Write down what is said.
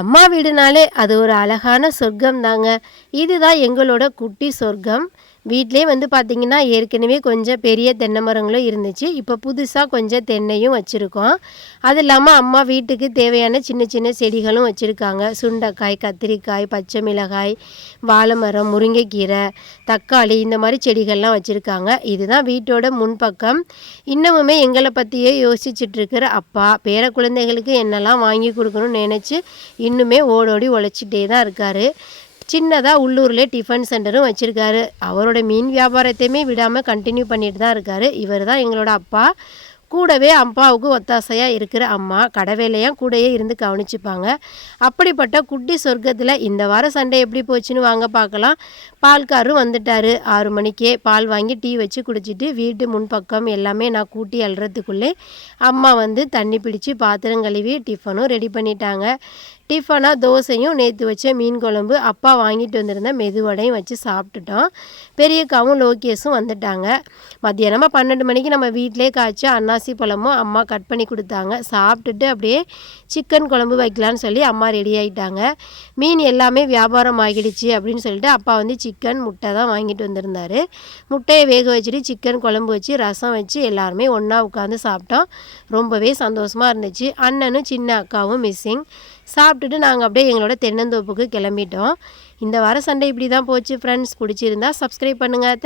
அம்மா வீடுனாலே அது ஒரு அழகான சொர்க்கம் தாங்க. இதுதான் எங்களோட குட்டி சொர்க்கம். வீட்டிலே வந்து பார்த்திங்கன்னா, ஏற்கனவே கொஞ்சம் பெரிய தென்னை மரங்களும் இருந்துச்சு. இப்போ புதுசா கொஞ்சம் தென்னையும் வச்சுருக்கோம். அது இல்லாம அம்மா வீட்டுக்கு தேவையான சின்ன சின்ன செடிகளும் வச்சுருக்காங்க. சுண்டைக்காய், கத்திரிக்காய், பச்சை மிளகாய், வாழை மரம், முருங்கைக்கீரை, தக்காளி இந்த மாதிரி செடிகள்லாம் வச்சுருக்காங்க. இதுதான் வீட்டோட முன்பக்கம். இன்னமுமே எங்களை பற்றியே யோசிச்சுட்ருக்கிற அப்பா, பேர குழந்தைகளுக்கு என்னெல்லாம் வாங்கி கொடுக்கணும்னு நினச்சி இன்னுமே ஓடோடி உழைச்சிட்டே தான் இருக்கார். சின்னதாக உள்ளூர்லேயே டிஃபன் சென்டரும் வச்சுருக்காரு. அவரோட மீன் வியாபாரத்தையுமே விடாமல் கண்டினியூ பண்ணிட்டு தான் இருக்கார். இவர் தான் எங்களோட அப்பா. கூடவே அப்பாவுக்கு ஒத்தாசையாக இருக்கிற அம்மா கடை வேலையாக கூடயே இருந்து கவனிச்சுப்பாங்க. அப்படிப்பட்ட குட்டி சொர்க்கத்தில் இந்த வார சண்டை எப்படி போச்சுன்னு வாங்க பார்க்கலாம். பால்காரரும் வந்துட்டார். 6 மணிக்கே பால் வாங்கி டீ வச்சு குடிச்சிட்டு வீட்டு முன்பக்கம் எல்லாமே நான் கூட்டி அள்ளுறதுக்குள்ளே அம்மா வந்து தண்ணி பிடிச்சி பாத்திரம் கழுவி டிஃபனும் ரெடி பண்ணிட்டாங்க. டிஃபனாக தோசையும் நேற்று வச்ச மீன் குழம்பு, அப்பா வாங்கிட்டு வந்திருந்த மெதுவடையும் வச்சு சாப்பிட்டுட்டோம். பெரியக்காவும் லோகேஷும் வந்துட்டாங்க. மத்தியானமாக 12 மணிக்கு நம்ம வீட்டிலே காய்ச்ச அன்னாசி பழமும் அம்மா கட் பண்ணி கொடுத்தாங்க. சாப்பிட்டுட்டு அப்படியே சிக்கன் குழம்பு வைக்கலான்னு சொல்லி அம்மா ரெடி ஆகிட்டாங்க. மீன் எல்லாமே வியாபாரம் ஆகிடுச்சு அப்படின்னு சொல்லிட்டு அப்பா வந்து சிக்கன் முட்டை தான் வாங்கிட்டு வந்திருந்தார். முட்டையை வேக வச்சுட்டு சிக்கன் குழம்பு வச்சு ரசம் வச்சு எல்லாருமே ஒன்றா உட்காந்து சாப்பிட்டோம். ரொம்பவே சந்தோஷமாக இருந்துச்சு. அண்ணனும் சின்ன அக்காவும் மிஸ்ஸிங். சாப்பிட்டுட்டு நாங்கள் அப்படியே எங்களோட தென்னந்தோப்புக்கு கிளம்பிட்டோம். இந்த வார சண்டை இப்படி தான் போச்சு ஃப்ரெண்ட்ஸ். பிடிச்சிருந்தா சப்ஸ்கிரைப் பண்ணுங்கள்.